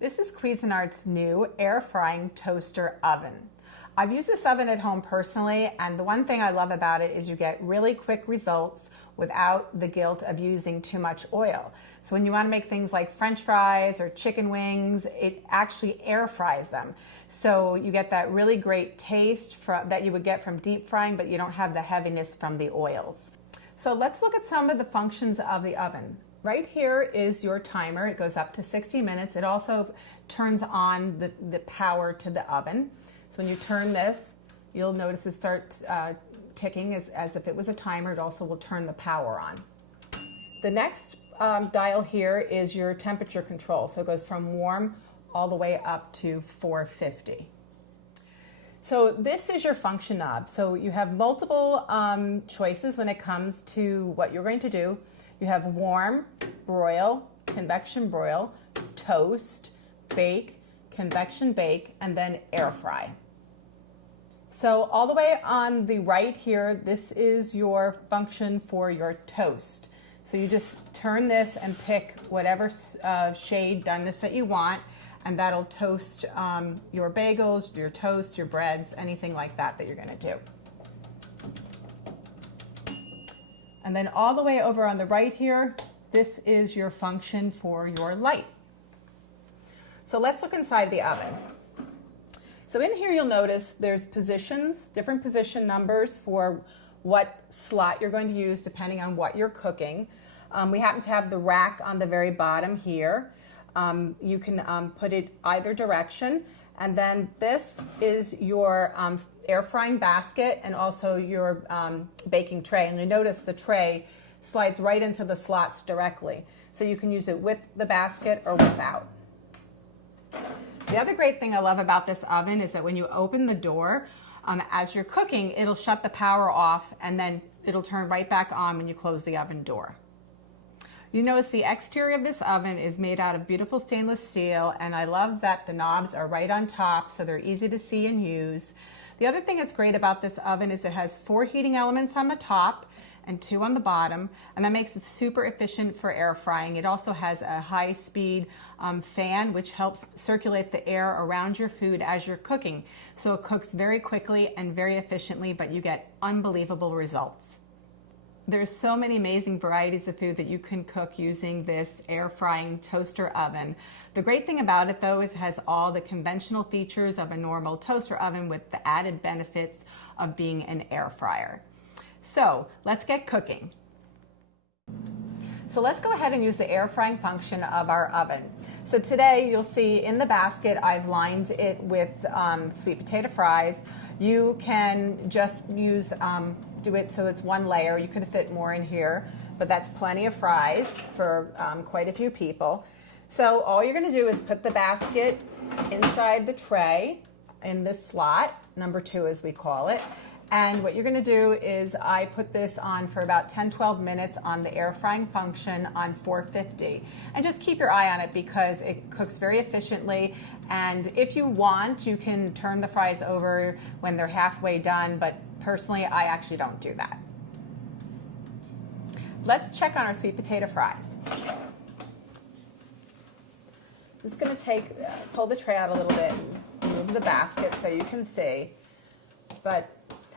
This is Cuisinart's new air frying toaster oven. I've used this oven at home personally, and the one thing I love about it is you get really quick results without the guilt of using too much oil. So when you want to make things like French fries or chicken wings, it actually air fries them. So you get that really great taste that you would get from deep frying, but you don't have the heaviness from the oils. So let's look at some of the functions of the oven. Right here is your timer. It goes up to 60 minutes. It also turns on the power to the oven. So when you turn this, you'll notice it starts ticking as if it was a timer. It also will turn the power on. The next dial here is your temperature control. So it goes from warm all the way up to 450. So this is your function knob. So you have multiple choices when it comes to what you're going to do. You have warm, broil, convection broil, toast, bake, convection bake, and then air fry. So all the way on the right here, this is your function for your toast. So you just turn this and pick whatever shade doneness that you want, and that'll toast your bagels, your toast, your breads, anything like that you're gonna do. And then all the way over on the right here, this is your function for your light. So let's look inside the oven. So in here you'll notice there's positions, different position numbers for what slot you're going to use depending on what you're cooking. We happen to have the rack on the very bottom here. You can put it either direction. And then this is your air frying basket and also your baking tray. And you notice the tray slides right into the slots directly. So you can use it with the basket or without. The other great thing I love about this oven is that when you open the door, as you're cooking, it'll shut the power off and then it'll turn right back on when you close the oven door. You notice the exterior of this oven is made out of beautiful stainless steel, and I love that the knobs are right on top so they're easy to see and use. The other thing that's great about this oven is it has 4 heating elements on the top and 2 on the bottom, and that makes it super efficient for air frying. It also has a high-speed fan which helps circulate the air around your food as you're cooking. So it cooks very quickly and very efficiently, but you get unbelievable results. There's so many amazing varieties of food that you can cook using this air frying toaster oven. The great thing about it though is it has all the conventional features of a normal toaster oven with the added benefits of being an air fryer. So let's get cooking. So let's go ahead and use the air frying function of our oven. So today you'll see in the basket I've lined it with sweet potato fries. You can just use do it so it's one layer. You could fit more in here, but that's plenty of fries for quite a few people. So all you're going to do is put the basket inside the tray in this slot, number 2 as we call it. And what you're going to do is I put this on for about 10-12 minutes on the air frying function on 450. And just keep your eye on it because it cooks very efficiently. And if you want, you can turn the fries over when they're halfway done, but personally, I actually don't do that. Let's check on our sweet potato fries. I'm just going to pull the tray out a little bit and move the basket so you can see. But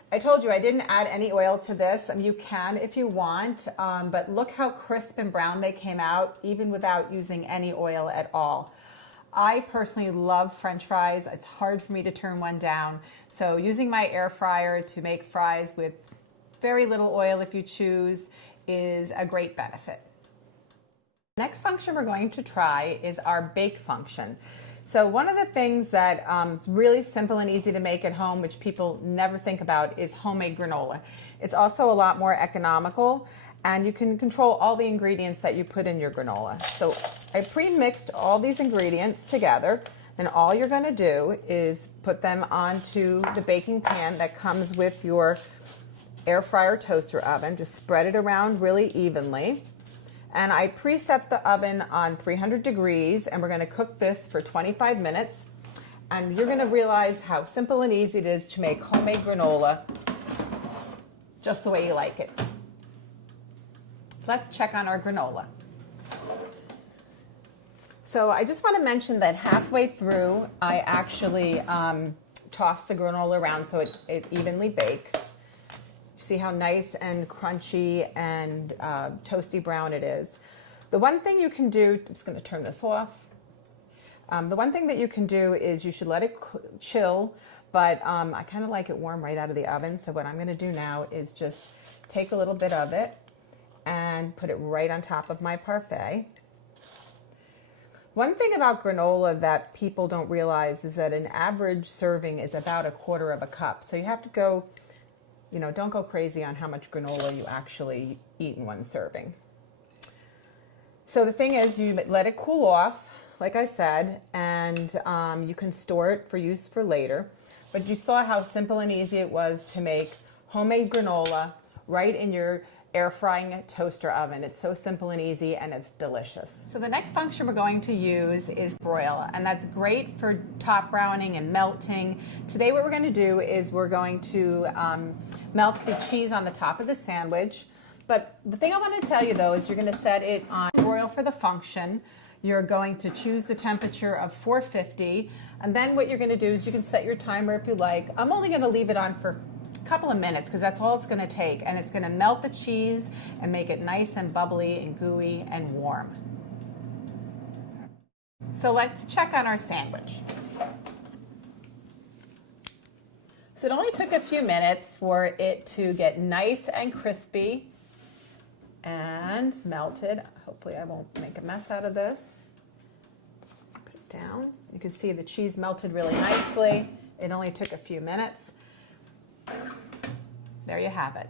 I told you I didn't add any oil to this. You can if you want, but look how crisp and brown they came out even without using any oil at all. I personally love French fries. It's hard for me to turn one down. So using my air fryer to make fries with very little oil if you choose is a great benefit. Next function we're going to try is our bake function. So one of the things that is really simple and easy to make at home, which people never think about, is homemade granola. It's also a lot more economical, and you can control all the ingredients that you put in your granola. So I pre-mixed all these ingredients together, and all you're going to do is put them onto the baking pan that comes with your AirFryer toaster oven. Just spread it around really evenly. And I preset the oven on 300 degrees, and we're going to cook this for 25 minutes. And you're going to realize how simple and easy it is to make homemade granola just the way you like it. Let's check on our granola. So I just want to mention that halfway through, I actually toss the granola around so it evenly bakes. See how nice and crunchy and toasty brown it is. The one thing you can do, I'm just going to turn this off. The one thing that you can do is you should let it chill, but I kind of like it warm right out of the oven. So what I'm going to do now is just take a little bit of it and put it right on top of my parfait. One thing about granola that people don't realize is that an average serving is about 1/4 cup. So you have to go, you know, don't go crazy on how much granola you actually eat in one serving. So the thing is, you let it cool off, like I said, and you can store it for use for later. But you saw how simple and easy it was to make homemade granola right in your air frying toaster oven. It's so simple and easy, and it's delicious. So the next function we're going to use is broil, and that's great for top browning and melting. Today what we're going to do is we're going to melt the cheese on the top of the sandwich. But the thing I want to tell you though is you're going to set it on broil for the function. You're going to choose the temperature of 450, and then what you're going to do is you can set your timer if you like. I'm only going to leave it on for couple of minutes because that's all it's going to take, and it's going to melt the cheese and make it nice and bubbly and gooey and warm. So let's check on our sandwich. So it only took a few minutes for it to get nice and crispy and melted. Hopefully I won't make a mess out of this. Put it down. You can see the cheese melted really nicely. It only took a few minutes. There you have it.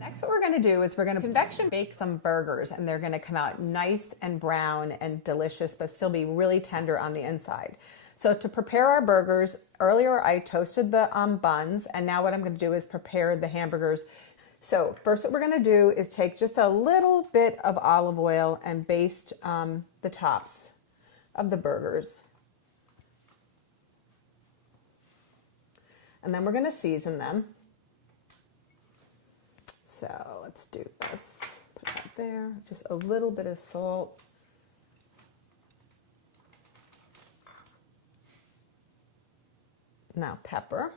Next, what we're going to do is we're going to convection bake some burgers, and they're going to come out nice and brown and delicious, but still be really tender on the inside. So to prepare our burgers, earlier I toasted the buns, and now what I'm going to do is prepare the hamburgers. So first what we're going to do is take just a little bit of olive oil and baste the tops of the burgers. And then we're going to season them. So let's do this. Put that there. Just a little bit of salt. Now pepper.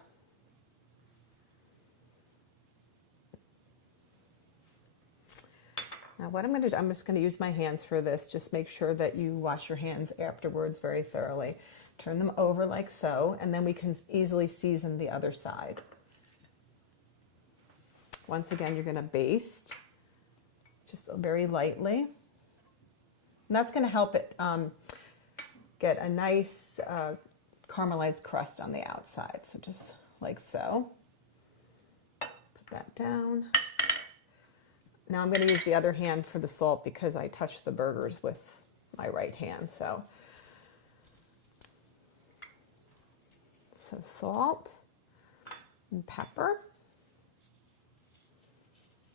Now what I'm going to do, I'm just going to use my hands for this. Just make sure that you wash your hands afterwards very thoroughly. Turn them over like so, and then we can easily season the other side. Once again, you're going to baste just very lightly. And that's going to help it get a nice caramelized crust on the outside. So just like so. Put that down. Now I'm going to use the other hand for the salt because I touched the burgers with my right hand. So salt and pepper.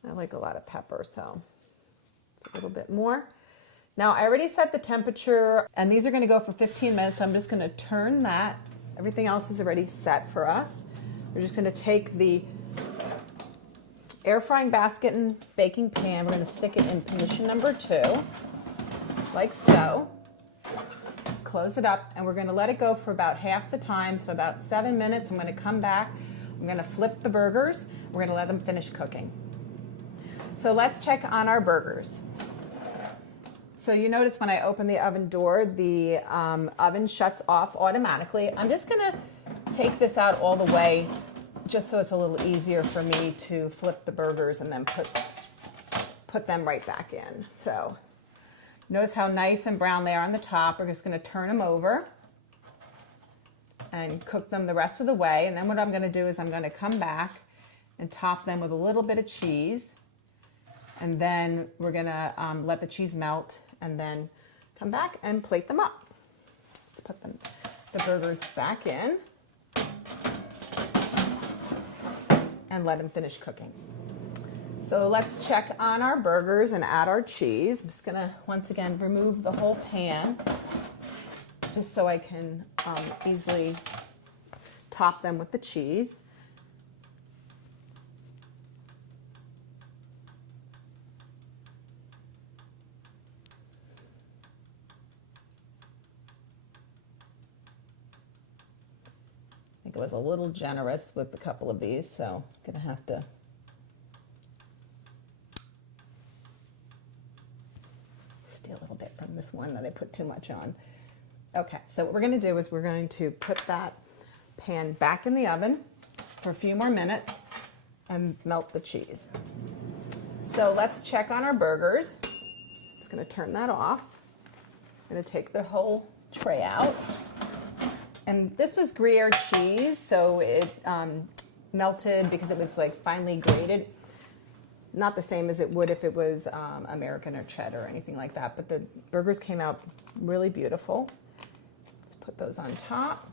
I like a lot of pepper, so it's a little bit more. Now I already set the temperature, and these are going to go for 15 minutes. So I'm just going to turn that. Everything else is already set for us. We're just going to take the air frying basket and baking pan. We're going to stick it in position number 2, like so. Close it up, and we're going to let it go for about half the time, so about 7 minutes. I'm going to come back. I'm going to flip the burgers. We're going to let them finish cooking. So let's check on our burgers. So you notice when I open the oven door, the oven shuts off automatically. I'm just going to take this out all the way just so it's a little easier for me to flip the burgers and then put them right back in. So notice how nice and brown they are on the top. We're just going to turn them over and cook them the rest of the way. And then what I'm going to do is I'm going to come back and top them with a little bit of cheese. And then we're going to let the cheese melt and then come back and plate them up. Let's put the burgers back in and let them finish cooking. So let's check on our burgers and add our cheese. I'm just going to once again remove the whole pan just so I can easily top them with the cheese. think I was a little generous with a couple of these, so I'm gonna have to steal a little bit from this one that I put too much on. Okay, so what we're gonna do is we're going to put that pan back in the oven for a few more minutes and melt the cheese. So let's check on our burgers. Just gonna turn that off. I'm gonna take the whole tray out. And this was Gruyere cheese, so it melted because it was like finely grated. Not the same as it would if it was American or cheddar or anything like that, but the burgers came out really beautiful. Let's put those on top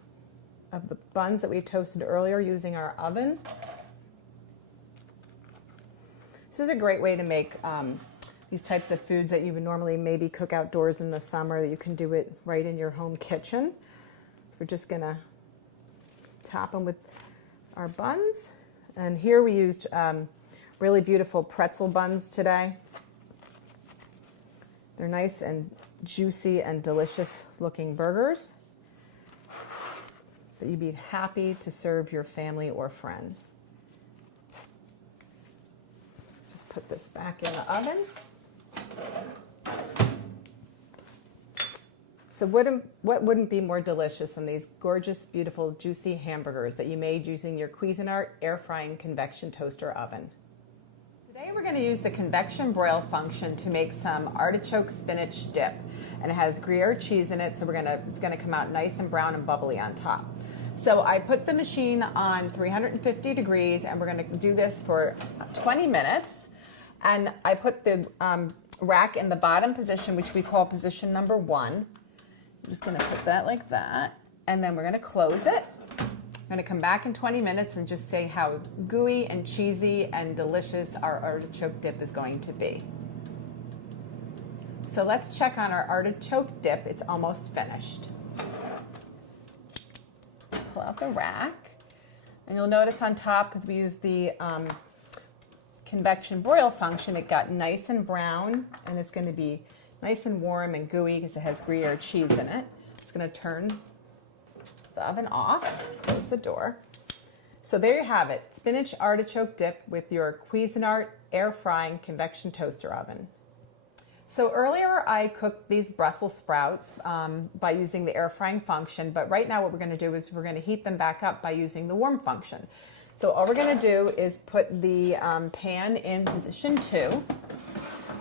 of the buns that we toasted earlier using our oven. This is a great way to make these types of foods that you would normally maybe cook outdoors in the summer, that you can do it right in your home kitchen. We're just gonna top them with our buns. And here we used really beautiful pretzel buns today. They're nice and juicy and delicious looking burgers that you'd be happy to serve your family or friends. Just put this back in the oven. So what wouldn't be more delicious than these gorgeous, beautiful, juicy hamburgers that you made using your Cuisinart AirFrying Convection Toaster Oven? Today we're going to use the convection broil function to make some artichoke spinach dip. And it has Gruyere cheese in it, so it's going to come out nice and brown and bubbly on top. So I put the machine on 350 degrees, and we're going to do this for 20 minutes. And I put the rack in the bottom position, which we call position number 1. I'm just going to put that like that, and then we're going to close it. I'm going to come back in 20 minutes and just say how gooey and cheesy and delicious our artichoke dip is going to be. So let's check on our artichoke dip. It's almost finished. Pull out the rack, and you'll notice on top, because we used the convection broil function, it got nice and brown, and it's going to be nice and warm and gooey because it has Gruyere cheese in it. It's going to turn the oven off, close the door. So there you have it, spinach artichoke dip with your Cuisinart air frying convection toaster oven. So earlier I cooked these Brussels sprouts by using the air frying function, but right now what we're going to do is we're going to heat them back up by using the warm function. So all we're going to do is put the pan in position 2.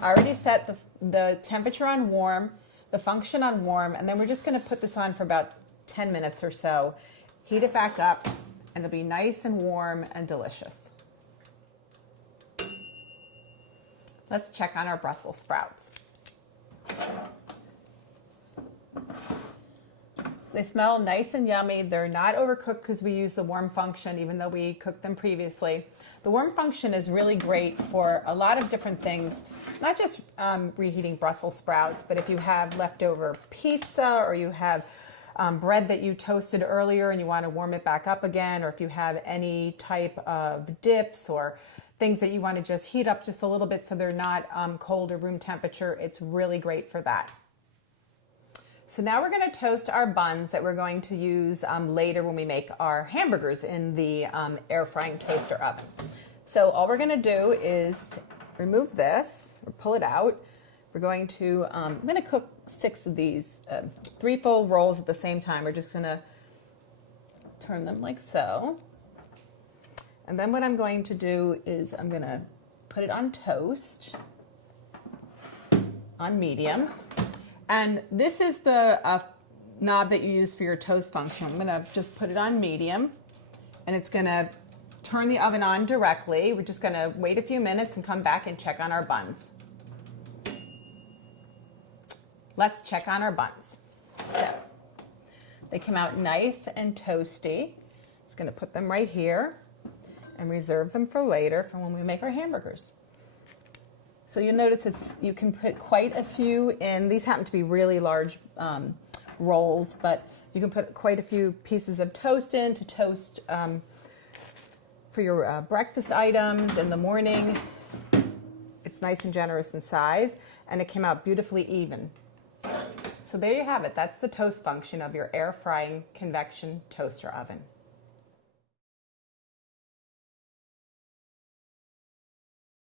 I already set the temperature on warm, the function on warm, and then we're just going to put this on for about 10 minutes or so. Heat it back up, and it'll be nice and warm and delicious. Let's check on our Brussels sprouts. They smell nice and yummy. They're not overcooked because we use the warm function, even though we cooked them previously. The warm function is really great for a lot of different things, not just reheating Brussels sprouts, but if you have leftover pizza, or you have bread that you toasted earlier and you want to warm it back up again, or if you have any type of dips or things that you want to just heat up just a little bit so they're not cold or room temperature, it's really great for that. So now we're going to toast our buns that we're going to use later when we make our hamburgers in the air frying toaster oven. So all we're going to do is remove this, or pull it out. We're going to, I'm going to cook 6 of these, 3 full rolls at the same time. We're just going to turn them like so. And then what I'm going to do is I'm going to put it on toast, on medium. And this is the knob that you use for your toast function. I'm going to just put it on medium, and it's going to turn the oven on directly. We're just going to wait a few minutes and come back and check on our buns. Let's check on our buns. So they came out nice and toasty. Just going to put them right here and reserve them for later, for when we make our hamburgers. So you'll notice you can put quite a few in. These happen to be really large rolls, but you can put quite a few pieces of toast in to toast for your breakfast items in the morning. It's nice and generous in size, and it came out beautifully even. So there you have it. That's the toast function of your air frying convection toaster oven.